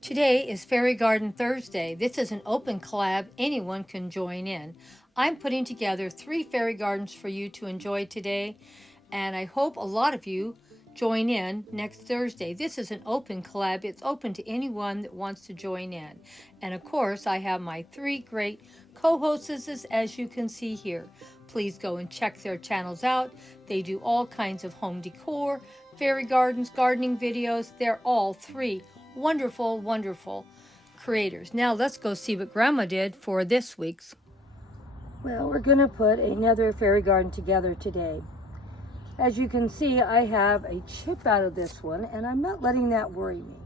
Today is Fairy Garden Thursday. This is an open collab. Anyone can join in. I'm putting together 3 fairy gardens for you to enjoy today, and I hope a lot of you join in next Thursday. This is an open collab. It's open to anyone that wants to join in. And of course, I have my 3 great co-hosts as you can see here. Please go and check their channels out. They do all kinds of home decor, fairy gardens, gardening videos. They're all 3 wonderful, wonderful creators. Now let's go see what Grandma did for this week's. Well, we're going to put another fairy garden together today. As you can see, I have a chip out of this one, and I'm not letting that worry me.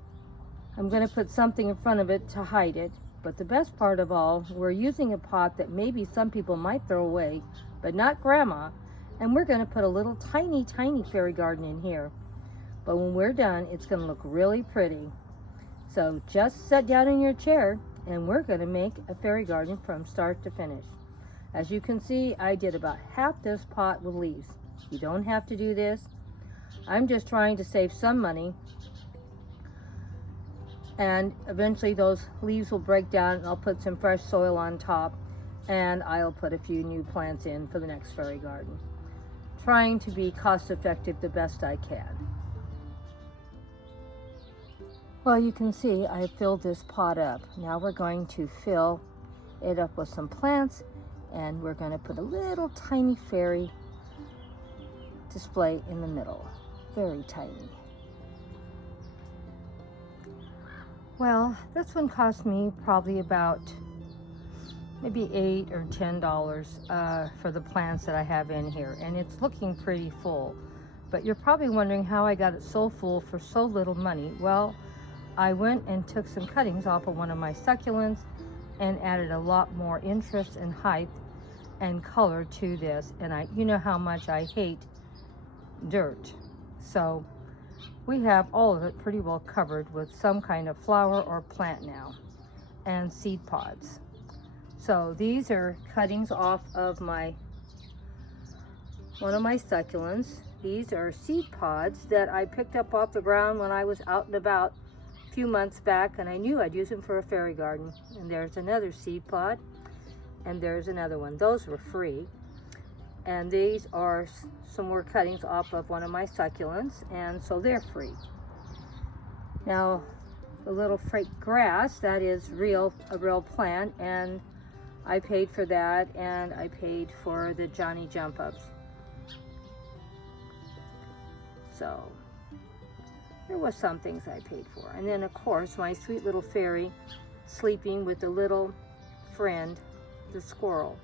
I'm going to put something in front of it to hide it, but the best part of all, we're using a pot that maybe some people might throw away, but not Grandma, and we're going to put a little tiny, tiny fairy garden in here. But when we're done, it's going to look really pretty. So just sit down in your chair and we're going to make a fairy garden from start to finish. As you can see, I did about half this pot with leaves. You don't have to do this. I'm just trying to save some money. And eventually those leaves will break down and I'll put some fresh soil on top and I'll put a few new plants in for the next fairy garden. Trying to be cost effective the best I can. Well, you can see I filled this pot up. Now we're going to fill it up with some plants and we're going to put a little tiny fairy display in the middle. Very tiny. Well, this one cost me probably about maybe $8 or $10 for the plants that I have in here, and it's looking pretty full. But you're probably wondering how I got it so full for so little money. Well, I went and took some cuttings off of one of my succulents and added a lot more interest and height and color to this. And you know how much I hate dirt. So we have all of it pretty well covered with some kind of flower or plant now and seed pods. So these are cuttings off of one of my succulents. These are seed pods that I picked up off the ground when I was out and about few months back, and I knew I'd use them for a fairy garden. And there's another seed pod, and there's another one. Those were free. And these are some more cuttings off of one of my succulents, and so they're free. Now, the little fake grass, that is a real plant, and I paid for that, and I paid for the Johnny Jump Ups. So there was some things I paid for. And then of course my sweet little fairy sleeping with the little friend, the squirrel.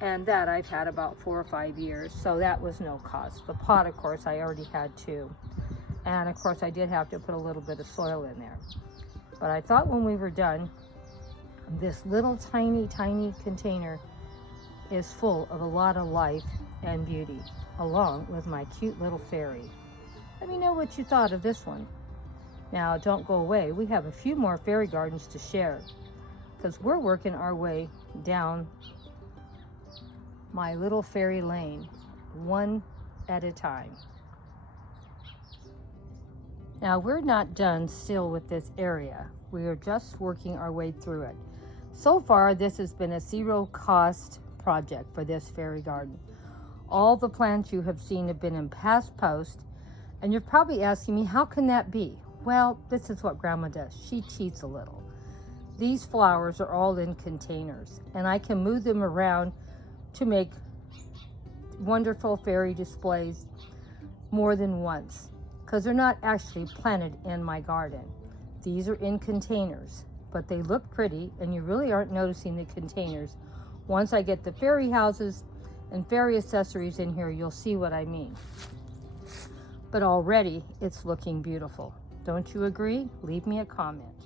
And that I've had about 4 or 5 years, so that was no cost. The pot, of course, I already had too. And of course I did have to put a little bit of soil in there. But I thought when we were done, this little tiny, tiny container is full of a lot of life and beauty, along with my cute little fairy. Let me know what you thought of this one. Now, don't go away. We have a few more fairy gardens to share because we're working our way down my little fairy lane, one at a time. Now, we're not done still with this area. We are just working our way through it. So far, this has been a zero-cost project for this fairy garden. All the plants you have seen have been in past posts. And you're probably asking me, how can that be? Well, this is what Grandma does. She cheats a little. These flowers are all in containers, and I can move them around to make wonderful fairy displays more than once, because they're not actually planted in my garden. These are in containers, but they look pretty, and you really aren't noticing the containers. Once I get the fairy houses and fairy accessories in here, you'll see what I mean. But already it's looking beautiful. Don't you agree? Leave me a comment.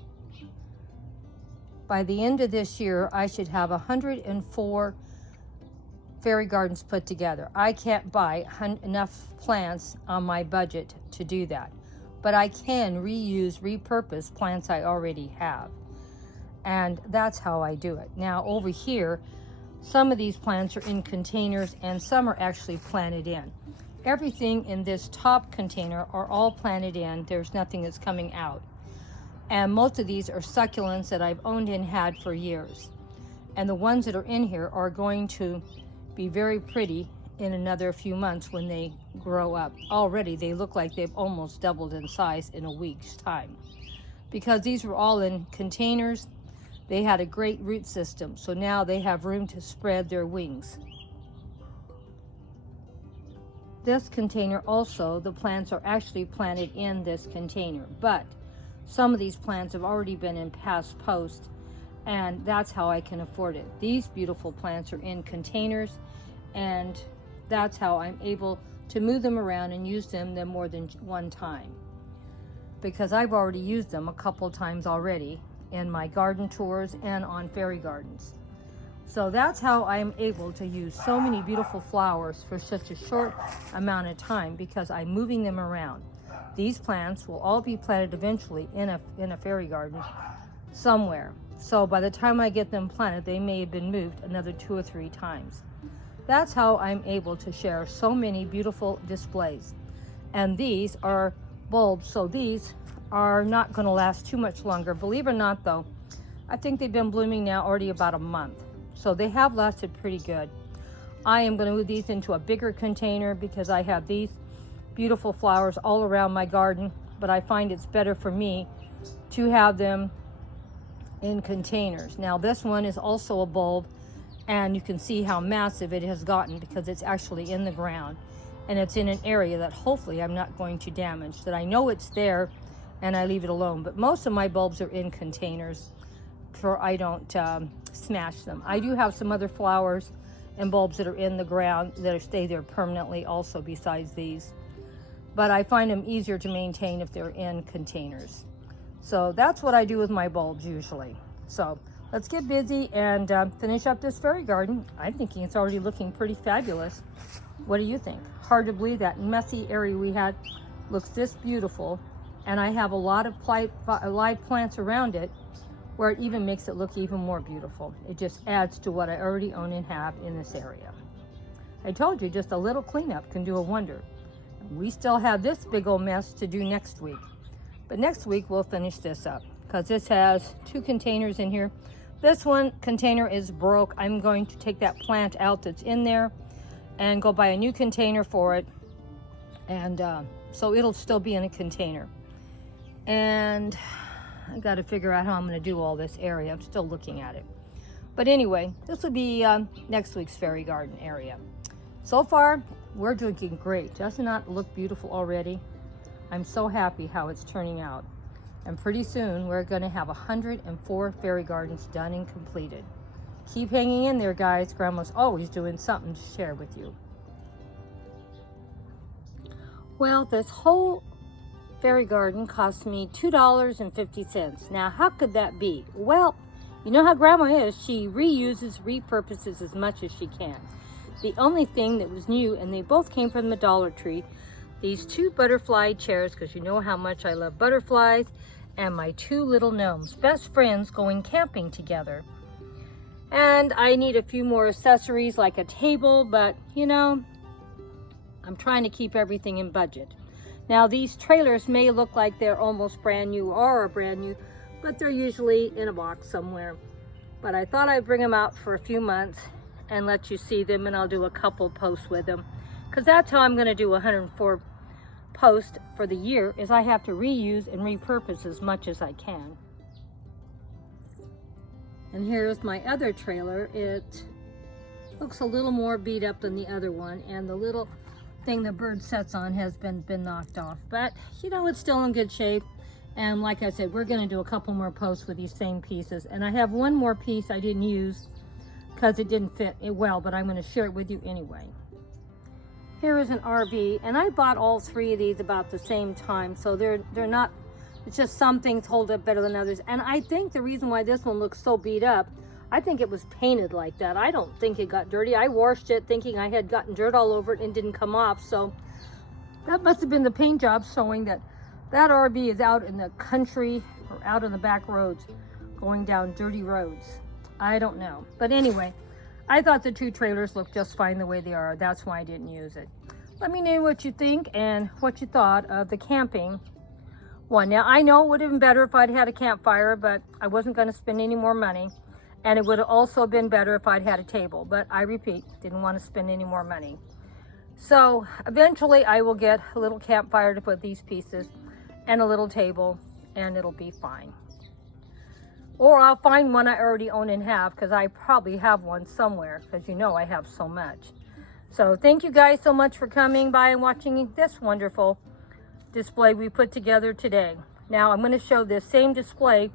By the end of this year, I should have 104 fairy gardens put together. I can't buy enough plants on my budget to do that, but I can repurpose plants I already have. And that's how I do it. Now over here, some of these plants are in containers and some are actually planted in. Everything in this top container are all planted in. There's nothing that's coming out. And most of these are succulents that I've owned and had for years. And the ones that are in here are going to be very pretty in another few months when they grow up. Already they look like they've almost doubled in size in a week's time. Because these were all in containers, they had a great root system. So now they have room to spread their wings. This container also, the plants are actually planted in this container, but some of these plants have already been in past post, and that's how I can afford it. These beautiful plants are in containers, and that's how I'm able to move them around and use them more than one time, because I've already used them a couple times already in my garden tours and on fairy gardens. So that's how I'm able to use so many beautiful flowers for such a short amount of time, because I'm moving them around. These plants will all be planted eventually in a fairy garden somewhere. So by the time I get them planted, they may have been moved another 2 or 3 times. That's how I'm able to share so many beautiful displays. And these are bulbs, so these are not going to last too much longer. Believe it or not though, I think they've been blooming now already about a month. So they have lasted pretty good. I am going to move these into a bigger container because I have these beautiful flowers all around my garden, but I find it's better for me to have them in containers. Now this one is also a bulb, and you can see how massive it has gotten because it's actually in the ground, and it's in an area that hopefully I'm not going to damage, that I know it's there and I leave it alone. But most of my bulbs are in containers for I don't smash them. I do have some other flowers and bulbs that are in the ground that stay there permanently also besides these, but I find them easier to maintain if they're in containers. So that's what I do with my bulbs usually. So let's get busy and finish up this fairy garden. I'm thinking it's already looking pretty fabulous. What do you think? Hard to believe that messy area we had looks this beautiful, and I have a lot of live plants around it, where it even makes it look even more beautiful. It just adds to what I already own and have in this area. I told you, just a little cleanup can do a wonder. We still have this big old mess to do next week. But next week we'll finish this up, because this has 2 containers in here. This one container is broke. I'm going to take that plant out that's in there and go buy a new container for it. And so it'll still be in a container. And I got to figure out how I'm going to do all this area. I'm still looking at it. But anyway, this will be next week's fairy garden area. So far, we're doing great. Does it not look beautiful already? I'm so happy how it's turning out. And pretty soon, we're going to have 104 fairy gardens done and completed. Keep hanging in there, guys. Grandma's always doing something to share with you. Well, this whole fairy garden cost me $2.50. Now, how could that be? Well, you know how Grandma is. She reuses, repurposes as much as she can. The only thing that was new, and they both came from the Dollar Tree, these 2 butterfly chairs, because you know how much I love butterflies, and my 2 little gnomes, best friends going camping together. And I need a few more accessories like a table, but you know, I'm trying to keep everything in budget. Now these trailers may look like they're almost brand new or are brand new, but they're usually in a box somewhere. But I thought I'd bring them out for a few months and let you see them, and I'll do a couple posts with them, because that's how I'm going to do 104 posts for the year, is I have to reuse and repurpose as much as I can. And here's my other trailer. It looks a little more beat up than the other one, and the little thing the bird sits on has been knocked off, but you know, it's still in good shape. And like I said, we're going to do a couple more posts with these same pieces, and I have one more piece I didn't use because it didn't fit it well, but I'm going to share it with you anyway. Here is an RV, and I bought all 3 of these about the same time, so they're not, it's just some things hold up better than others. And I think the reason why this one looks so beat up, I think it was painted like that. I don't think it got dirty. I washed it thinking I had gotten dirt all over it and didn't come off. So that must have been the paint job showing that that RV is out in the country or out on the back roads, going down dirty roads. I don't know. But anyway, I thought the 2 trailers looked just fine the way they are. That's why I didn't use it. Let me know what you think and what you thought of the camping one. Now, I know it would have been better if I'd had a campfire, but I wasn't going to spend any more money. And it would have also been better if I'd had a table, but I repeat, didn't want to spend any more money. So eventually I will get a little campfire to put these pieces and a little table, and it'll be fine. Or I'll find one I already own and have, because I probably have one somewhere, because you know I have so much. So thank you guys so much for coming by and watching this wonderful display we put together today. Now I'm going to show this same display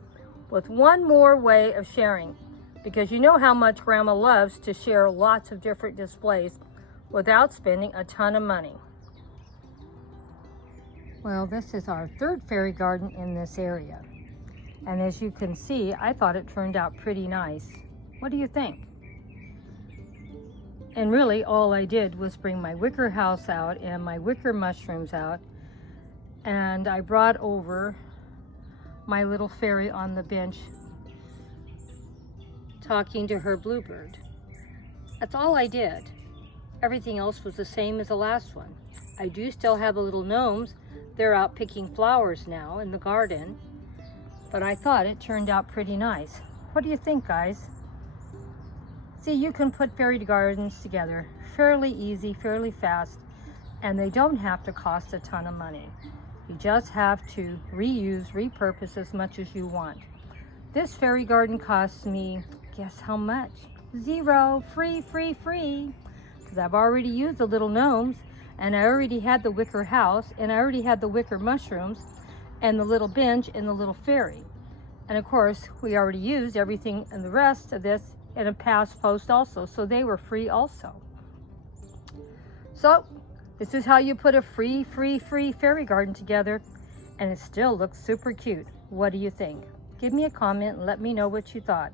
with one more way of sharing, because you know how much Grandma loves to share lots of different displays without spending a ton of money. Well, this is our third fairy garden in this area. And as you can see, I thought it turned out pretty nice. What do you think? And really all I did was bring my wicker house out and my wicker mushrooms out, and I brought over my little fairy on the bench talking to her bluebird. That's all I did. Everything else was the same as the last one. I do still have the little gnomes. They're out picking flowers now in the garden, but I thought it turned out pretty nice. What do you think, guys? See, you can put fairy gardens together fairly easy, fairly fast, and they don't have to cost a ton of money. You just have to reuse, repurpose as much as you want. This fairy garden cost me, guess how much? Zero. Free, free, free. Because I've already used the little gnomes, and I already had the wicker house, and I already had the wicker mushrooms, and the little bench, and the little fairy. And of course, we already used everything and the rest of this in a past post also, so they were free also. So, this is how you put a free fairy garden together, and it still looks super cute. What do you think? Give me a comment and let me know what you thought.